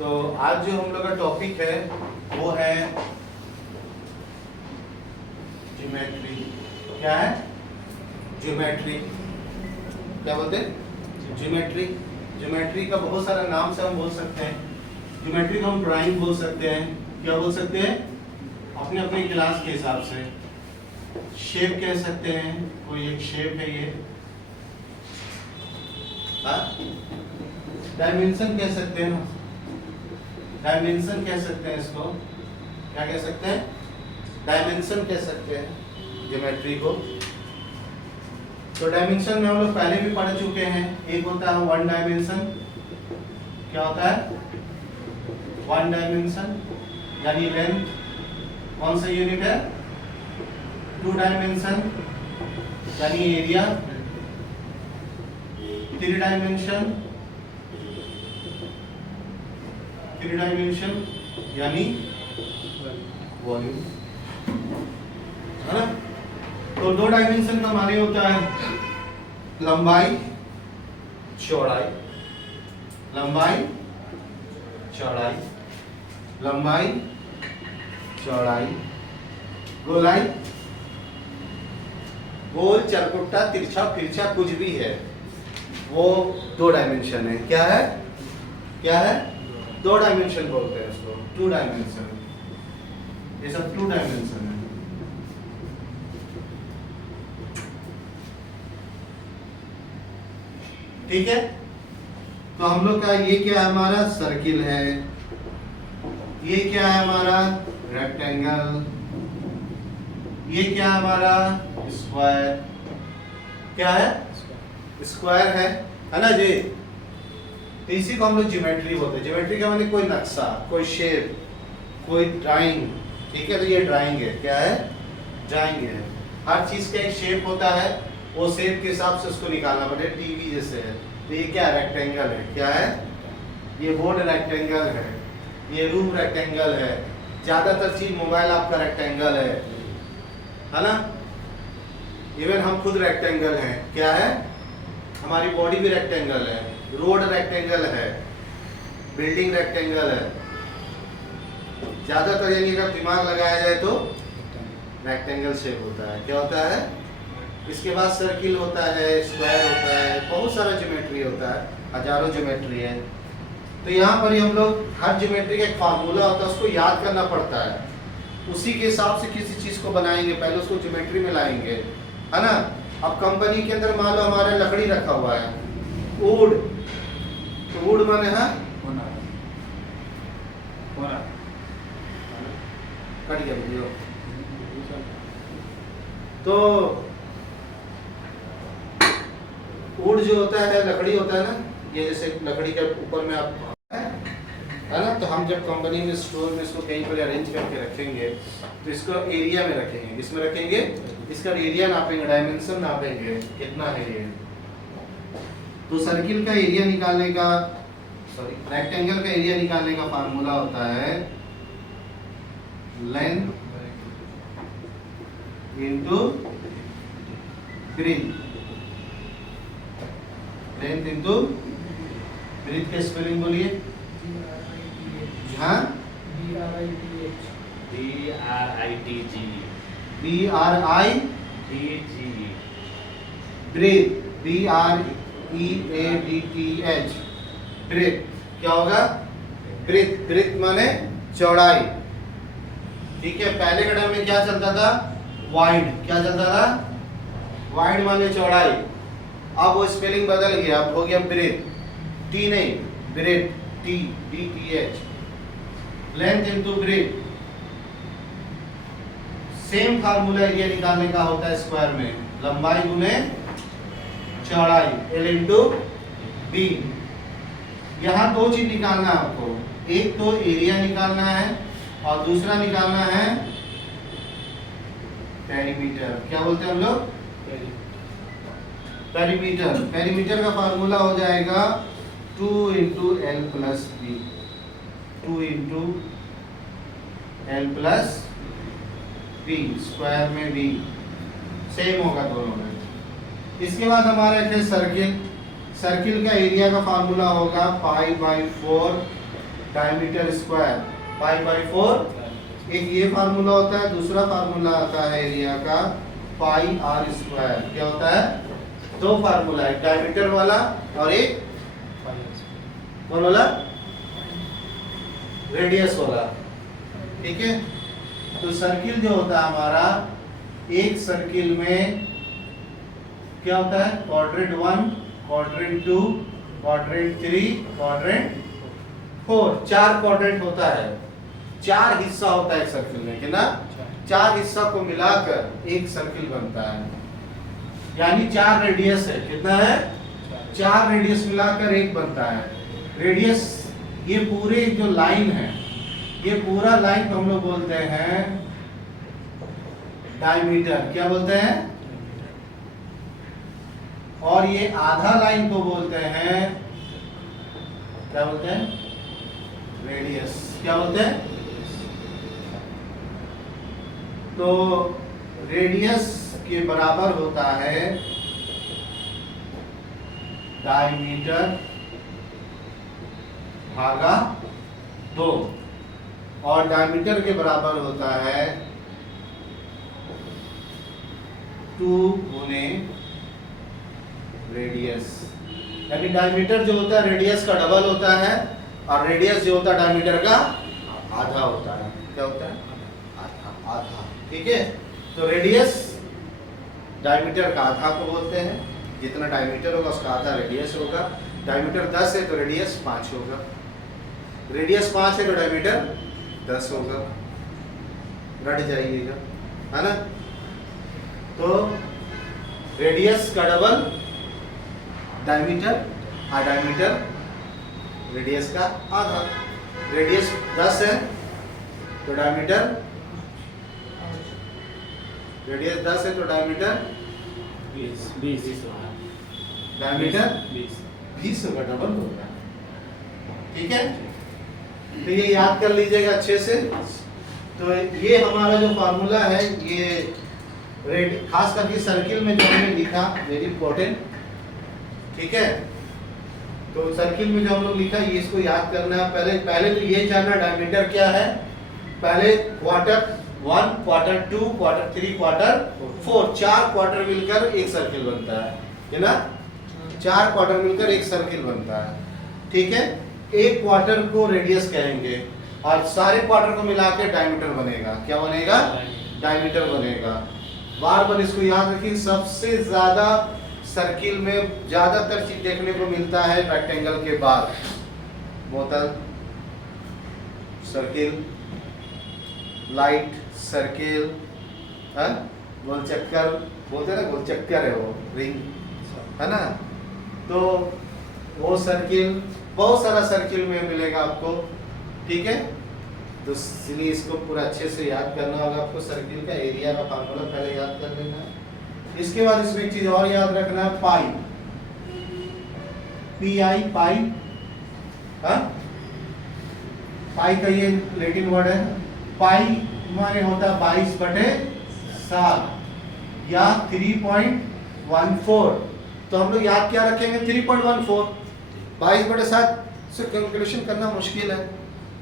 तो आज जो हम लोग का टॉपिक है वो है ज्योमेट्री। क्या है? ज्योमेट्री। क्या बोलते हैं? ज्योमेट्री। ज्योमेट्री का बहुत सारा नाम से हम बोल सकते हैं। ज्योमेट्री को हम ड्राइंग बोल सकते हैं। क्या बोल सकते हैं? अपने अपने क्लास के हिसाब से। शेप कह सकते हैं, कोई एक शेप है ये। डायमेंशन कह सकते हैं ना, डायमेंशन कह सकते हैं इसको। क्या कह सकते हैं? डायमेंशन कह सकते हैं ज्योमेट्री को। तो डायमेंशन में हम लोग पहले भी पढ़ चुके हैं। एक होता है वन डायमेंशन। क्या होता है? वन डायमेंशन यानी लेंथ। कौन सा यूनिट है? टू डायमेंशन यानी area. Three dimension, three dimension यानी वॉल्यूम, है ना। तो दो डायमेंशन का माने होता है लंबाई चौड़ाई, लंबाई चौड़ाई, लंबाई चौड़ाई, गोलाई, गोल चरकुट्टा तिरछा फिरछा कुछ भी है वो दो डायमेंशन है। क्या है? क्या है? दो डायमेंशन बोलते हैं इसको, टू डायमेंशन। ये सब टू डायमेंशन है। ठीक है। तो हम लोग का ये क्या है? हमारा सर्किल है। ये क्या है? हमारा रेक्टेंगल। ये क्या है? हमारा स्क्वायर। क्या है? स्क्वायर है ना जी। तो इसी को हम लोग ज्योमेट्री बोलते हैं। ज्योमेट्री का माने कोई नक्शा, कोई शेप, कोई ड्राइंग। ठीक है। तो ये ड्राइंग है। क्या है? ड्राइंग है। हर चीज का एक शेप होता है, वो शेप के हिसाब से उसको निकालना पड़ेगा। टीवी जैसे है तो ये क्या? रेक्टेंगल है। क्या है? ये बोर्ड रेक्टेंगल है, ये रूम रेक्टेंगल है, ज्यादातर चीज मोबाइल आपका रेक्टेंगल है ना। इवन हम खुद रेक्टेंगल हैं। क्या है? हमारी बॉडी भी रेक्टेंगल है, रोड रेक्टेंगल है, बिल्डिंग रेक्टेंगल है। ज्यादातर यानी अगर दिमाग लगाया जाए तो रेक्टेंगल शेप होता है। क्या होता है? इसके बाद सर्किल होता है, स्क्वायर होता है, बहुत सारा ज्योमेट्री होता है, हजारों ज्योमेट्री है। तो यहाँ पर ही हम लोग हर ज्योमेट्री का एक फार्मूला होता है, उसको याद करना पड़ता है। उसी के हिसाब से किसी चीज को बनाएंगे, पहले उसको ज्योमेट्री में लाएंगे, है ना। अब कंपनी के अंदर मान लो हमारा लकड़ी रखा हुआ है, वुड। तो वुड माने है कट गया वीडियो। तो वुड जो होता है, लकड़ी होता है ना, ये जैसे लकड़ी के ऊपर में आप है ना। तो हम जब कंपनी में स्टोर में इसको कहीं पर अरेंज करके रखेंगे तो इसको एरिया में रखेंगे। किसमें रखेंगे? इसका एरिया नापेंगे, डायमेंशन नापेंगे, कितना है ये। तो सर्किल का एरिया निकालने का, सॉरी रेक्टेंगल का एरिया निकालने का फार्मूला होता है length into breadth. Length into breadth का स्पेलिंग बोलिए। हाँ, BRITG ब्रीथ, BREADTH ब्रीथ। क्या होगा? ब्रीथ। ब्रीथ माने चौड़ाई। ठीक है। पहले के टाइम में क्या चलता था? वाइड। क्या चलता था? वाइड माने चौड़ाई। अब वो स्पेलिंग बदल गया, अब हो गया ब्रीथ। टी नहीं, breadth, TDTH। Length into breadth. Same formula area निकालने का होता है स्क्वायर में, लंबाई गुने चौड़ाई, L इनटू B। यहाँ दो चीज निकालना है आपको, एक तो एरिया निकालना है और दूसरा निकालना है पेरीमीटर। क्या बोलते हैं हम लोग? पेरीमीटर। पेरीमीटर का फार्मूला हो जाएगा 2 into L plus B. 2 into L plus B, square में बी सेम होगा दोनों में। इसके बाद हमारा है सर्किल। सर्किल का एरिया का फार्मूला होगा pi by 4 diameter square pi by 4। एक ये फार्मूला होता है, दूसरा फार्मूला आता है एरिया का पाई आर स्क्वायर। क्या होता है? दो फार्मूला, एक डायमीटर वाला और एक कौन वाला? रेडियस वाला। ठीक है, तो सर्किल जो होता है हमारा, एक सर्किल में क्या होता है? Quadrant 1, quadrant 2, quadrant 3, quadrant 4, 4 quadrant होता है, 4 हिस्सा होता है एक सर्किल में, है ना? 4 हिस्सा को मिलाकर एक सर्किल बनता है, यानी 4 रेडियस है। कितना है? 4 रेडियस मिलाकर एक बनता है। रेडियस, ये पूरे जो लाइन है, ये पूरा लाइन को हम लोग बोलते हैं डायमीटर। क्या बोलते हैं? और ये आधा लाइन को बोलते हैं, क्या बोलते हैं? रेडियस। क्या बोलते हैं? तो रेडियस के बराबर होता है डायमीटर भागा 2, और डायमीटर के बराबर होता है 2 गुने रेडियस। यानी डायमीटर जो होता है रेडियस का डबल होता है, और रेडियस जो होता है डायमीटर का आधा होता है। क्या होता है? आधा। आधा। ठीक है, तो रेडियस डायमीटर का आधा को बोलते हैं, जितना डायमीटर होगा उसका आधा रेडियस होगा। डायमीटर 10 है तो रेडियस 5 होगा, रेडियस 5 है तो डायमीटर 10 होगा। रट जाइएगा, है ना? तो रेडियस का डबल डायमीटर, और डायमीटर रेडियस का आधा। रेडियस 10 है तो डायमीटर, रेडियस 10 है तो डायमीटर 20 डायमीटर 20 होगा, डबल होगा। ठीक है, तो ये याद कर लीजिएगा अच्छे से। तो ये हमारा जो फार्मूला है, ये खास करके सर्किल में जो हमने लिखा, वेरी इंपॉर्टेंट। ठीक है, तो सर्किल में जो हम लोग लिखा, ये इसको याद करना है। पहले तो ये जानना डायमीटर क्या है। पहले quarter 1, quarter 2, quarter 3, quarter 4, 4 quarter मिलकर एक सर्किल बनता है ना? 4 क्वार्टर मिलकर एक सर्किल बनता है। ठीक है, एक क्वार्टर को रेडियस कहेंगे, और सारे क्वार्टर को मिलाकर डायमीटर बनेगा। क्या बनेगा? डायमीटर बनेगा। बार बार इसको याद रखिए। सबसे ज्यादा सर्किल में ज्यादातर चीज देखने को मिलता है रेक्टेंगल के बाद। बोतल, सर्किल, लाइट, सर्किल, गोल चक्कर बोलते हैं ना, गोल चक्कर है वो, रिंग, है ना? तो वो सर्किल, बहुत सारा सर्किल में मिलेगा आपको। ठीक है, तो इसलिए इसको पूरा अच्छे से याद करना होगा आपको। सर्किल का एरिया का फार्मूला पहले याद कर लेना। इसके बाद इसमें एक चीज और याद रखना है, पाई, PI, पाई। पाई का ये लैटिन वर्ड है। पाई माने होता है 22/7 या 3.14। तो हम लोग याद क्या रखेंगे? 3.14। 22/7 से कैलकुलेशन करना मुश्किल है,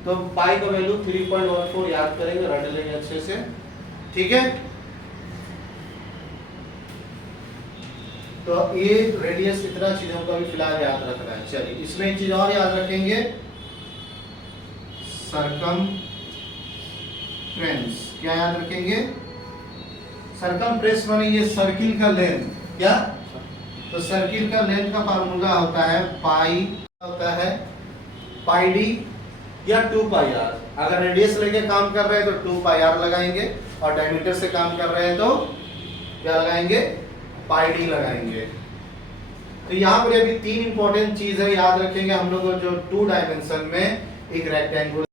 तो पाई का वैल्यू 3.14 याद करेंगे, रट लेंगे अच्छे से। ठीक है, तो ये रेडियस, इतना चीजों का भी फिलहाल याद रखना है। चलिए, इसमें एक चीज और याद रखेंगे, सरकमफ्रेंस। क्या याद रखेंगे? सरकमफ्रेंस माने ये सर्किल का लेंथ। क्या? तो सर्किल का लेंथ का फार्मूला होता है पाई, होता है पाई डी या 2 पाई आर। अगर रेडियस लेके काम कर रहे हैं तो 2 पाई आर लगाएंगे, और डायमीटर से काम कर रहे हैं तो क्या लगाएंगे? पाई डी लगाएंगे। तो यहाँ पर अभी 3 इंपॉर्टेंट चीज है, याद रखेंगे हम लोग जो 2 डायमेंशन में एक रेक्टेंगुलर